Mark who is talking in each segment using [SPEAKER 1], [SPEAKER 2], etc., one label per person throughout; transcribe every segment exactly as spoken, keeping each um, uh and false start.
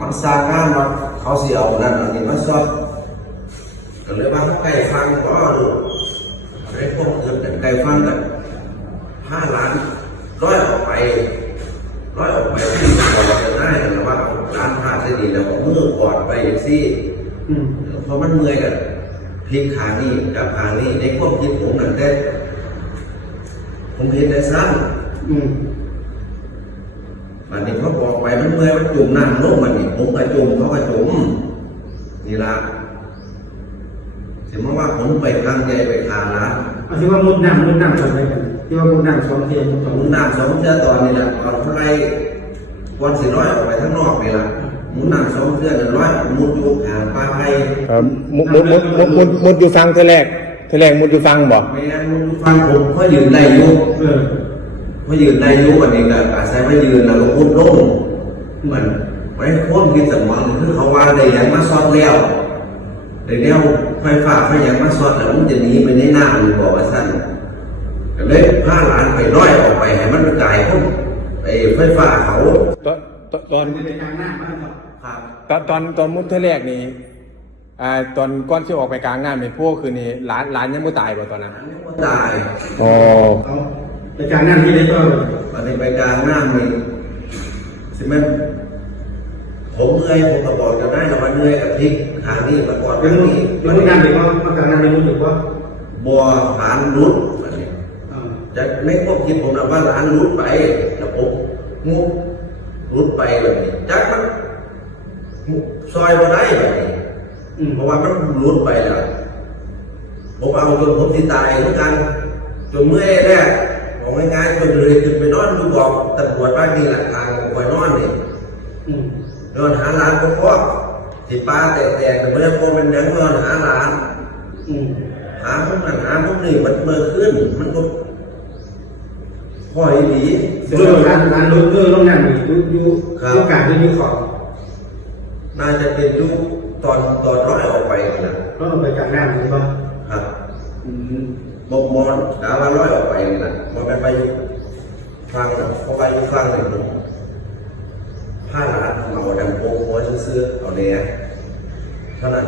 [SPEAKER 1] มันสร้างงานมาเขาเสียเอานั่นอันนี้มาซ่อมก็เลยว่าเขาไก่ฟังก็ดูได้พวกเงินแต่ไก่ฟังกันห้าล้านร้อยออกไปร้อยออกไปที่เราจะได้แต่ว่าร้านผ้าจะดีแล้วมือกอดไปอย่างซี่เพราะมันเมื่อยกันพลิกขานี่กับขานี่ในพวกคิดผมนั่นได้ผมเห็นได้ซ้ำมันนี่เขาบอกไปมันเมื่อยมันจุ่มน้ำลงมันนี่ผมก็จุ่มเขาก็จุ่มนี่ละถึงแม้ว่าผมไปทางใจไปทางนะ
[SPEAKER 2] ที่ว่ามุดน้ำมุดน้ำทำอะไรกันที่ว่ามุดน้ำสองเทียน
[SPEAKER 1] มุดน้ำสองเทียนตอนนี้แหละตอนเท่าไรวันสี่ร้อยออกไปข้างนอกนี่ละมุดน้ำสองเทียนร้อยมุดอยู่หาปลาไผ่
[SPEAKER 3] มุดมุดมุดมุดมุดมุดอยู่ฟังเท่าแรกเท่าแรกมุดอยู่ฟังบอก
[SPEAKER 1] ไม่งั้นมุดอยู่ฟังผมเขายืนได้อยู่เขายืนได้อยู่วันนี้ก็อาศัยว่ายืนแล้วก็มุดลงมันไม่พ้นกินสมองคือเขาว่าได้ยังมาซ้อนแล้วได้แล้วไฟฟ้าไฟยังมาซ้อนแล้วมันจะหนีไปในน้ำหรือบอกว่าสั้นก็เลยผ้าหลานไปร้อยออกไปให้มันกลายพ้นไอ้ไฟฟ้าเขา
[SPEAKER 3] ตอนตอนตอนตอนตอนมุดเท่าแรกนี่อ่าตอนก้อนที่ออกไปกลางงานเป็นพวกคือนี่หลานหลานยังไม่ตายป่ะตอนนั้น
[SPEAKER 1] ไม่ตาย
[SPEAKER 3] อ๋อ
[SPEAKER 2] ไปกลางงานที่ไหนก็
[SPEAKER 1] ตอนนี้ไปกลางงานนี่ใช่ไหมผมเมื่อยผมก็บอกจะได้แต่ว่าเมื่อยกับพริกหานี่มาก่อน
[SPEAKER 2] วันนี้วันนี้งานเด็กว่ามากลางงานเด็กรู้สึกว่า
[SPEAKER 1] บัวหานรุดจะไม่ควบคิดผมนะว่าหลานรุดไปแล้วผมมุกรุดไปแบบนี้จักมันซอยมาได้แบบนี้เพราะว่ามันรุดไปแล้วผมเอาจนผมที่ตายเหมือนกันจนเมื่อยแรกบอกง่ายๆจนเลยขึ้นไปนอนดูบอกตำรวจบ้านนี่แหละทางไปนอนนี่นอนหาหลานก็เพราะที่ป้าแตกๆแต่เมื่อพอมันยังนอนหาหลานหาพวกนั้นหาพวกนี้มันเมื่อขึ้นมันก็พ่อยดี
[SPEAKER 2] เดี๋ยวร้านร้านรู้เรื่องโรงงานอยู่อยู่ยุคการที่ยุคของ
[SPEAKER 1] น่าจะเป็นยุคตอนตอนร้อยออกไปนะ
[SPEAKER 2] ร้อยออกไปจากงานใช่ปะ
[SPEAKER 1] ครับบกมอนดาว่าร้อยออกไปนะมันไปไปฟังนะพอไปฟังหนึ่งผ้าหลานเมาดำโป๊ะหัวซื้อเอาเนี้ยเท่านั้น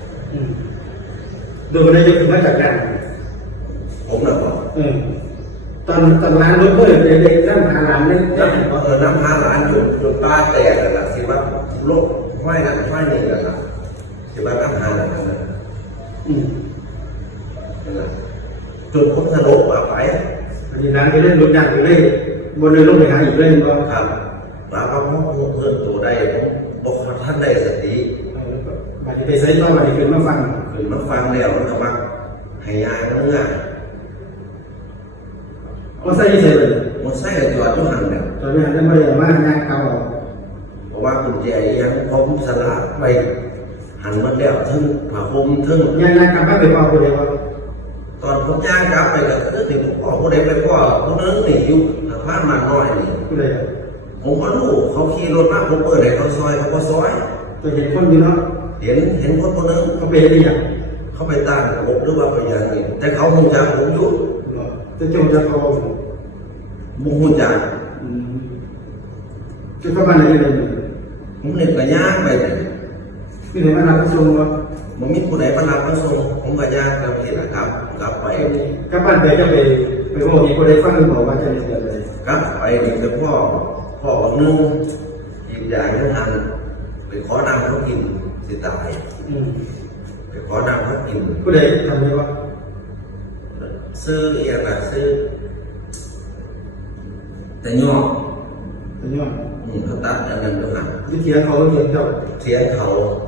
[SPEAKER 2] โดยได้ยกขึ้นมาจากงาน
[SPEAKER 1] ผมนะบอก
[SPEAKER 2] ตอนตอนร้านรถเพื่อนเด็กๆนั่งหาหลานนี่
[SPEAKER 1] เออน้ำหาหลานอยู่จนป้าแตกเลยล่ะสิว่าโรคไข้นั่นไข้นี่แหละครับสิว่าน้ำหาหลานนั่นอืมจนผมสลบแบบไป
[SPEAKER 2] อันนี้ร้านที่เล่นรถยางอยู่เล่นบนเรือลงไปหาอีกเล่นก็
[SPEAKER 1] ครับแล้วก็พ่อเพื่อนตัวได้บอกท่านได้สติ
[SPEAKER 2] บัดนี้ไปใช้ต่อบัดนี้ขึ้นมาฟัง
[SPEAKER 1] ขึ้นมาฟังแล้วมันก็มาให้ยายมันเมื่อ
[SPEAKER 2] มันใส่เฉยเลย
[SPEAKER 1] มันใส่กับตัวทุกหันเนี่ย
[SPEAKER 2] ตัวนี้ได้ไม่ได้มากงานเก่า
[SPEAKER 1] เพราะว่ากุญแจยังพร้อมสลากไปหันมันแล้วทึ่งผ่าคมทึ่ง
[SPEAKER 2] งานงานกลับบ้านไปพ่อผู้ใดวะ
[SPEAKER 1] ตอนผมย่างกลับไปก็คือที่ผมพ่อผู้ใดไปพ่อผู้นึงนี่อยู่บ้านมาหน่อยนี่
[SPEAKER 2] ผู้ใด
[SPEAKER 1] ผมก็รู้เขาขี่รถมาผมเปิดให้เขาซอยเขาก็ซอย
[SPEAKER 2] จะเห็นคนอยู่เนาะ
[SPEAKER 1] เห็นเห็นคนคนนึง
[SPEAKER 2] เขาไปอะไรอย่าง
[SPEAKER 1] เขาไปตั้งผมหรือว่าไปอย่างนี้แต่เขาคงจะผมยุบ
[SPEAKER 2] จะจงจะเขา
[SPEAKER 1] บุญจัก
[SPEAKER 2] จะเข้ามาไหนเลย
[SPEAKER 1] ผมเล่นกับย่างไปเลย
[SPEAKER 2] มีไหนมารับผู้ชมวะ
[SPEAKER 1] ผมมีผู้ใดมารับผู้ชมผมกับย่างกับเห็นนะครับกลับไป
[SPEAKER 2] กลับบ้านไปจะไปไปบอกมีคนใดฟังบอกว่าจะเกิดอะไร
[SPEAKER 1] กลับไปนี่คือพ่อพ่อของนุ่งกินยาทั้งนั้นไปขอนำเขากินสิตายไปขอนำเขากิน
[SPEAKER 2] ผู้ใดทำไงวะ
[SPEAKER 1] ซื้อเอียงอะซื้อแต่ย่อ
[SPEAKER 2] แต่ย่อ
[SPEAKER 1] อืมเขาตัดอันนั้นด้วยนะ
[SPEAKER 2] ที่เทียนเขาเทียนเจ้า
[SPEAKER 1] เทียนเขา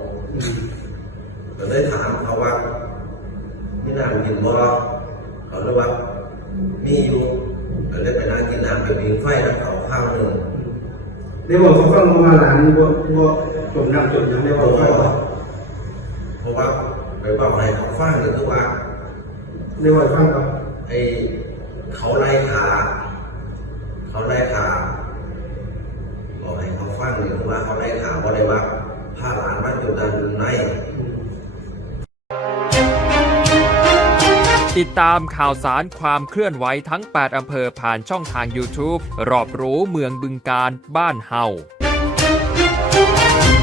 [SPEAKER 1] เราได้ถามเขาว่าไม่นานกินบ่เขาเลยว่ามีอยู่เราได้ไปนั่งกินน้ำไปวิ่งไฟแล้วเขาข้าวหนึ่ง
[SPEAKER 2] เดี๋ยวบอกเขาฟังมาหลานบ่บ่จมน้ำจมยังได้บอกเขา
[SPEAKER 1] เพราะว่าไปบอกให้เขาฟังหรือคือว่า
[SPEAKER 2] เรียกว่าฟังกับ
[SPEAKER 1] ไอ้เขาไล่ขาเขาไล่ขาบอกให้เขาฟังหรือว่าเขาไล่ขาบอกเลยว่าผ้าหลานบ้านจุดนั้นอยู่ใน
[SPEAKER 4] ติดตามข่าวสารความเคลื่อนไหวทั้งแปดอำเภอผ่านช่องทาง ยูทูบ รอบรู้เมืองบึงกาฬบ้านเฮา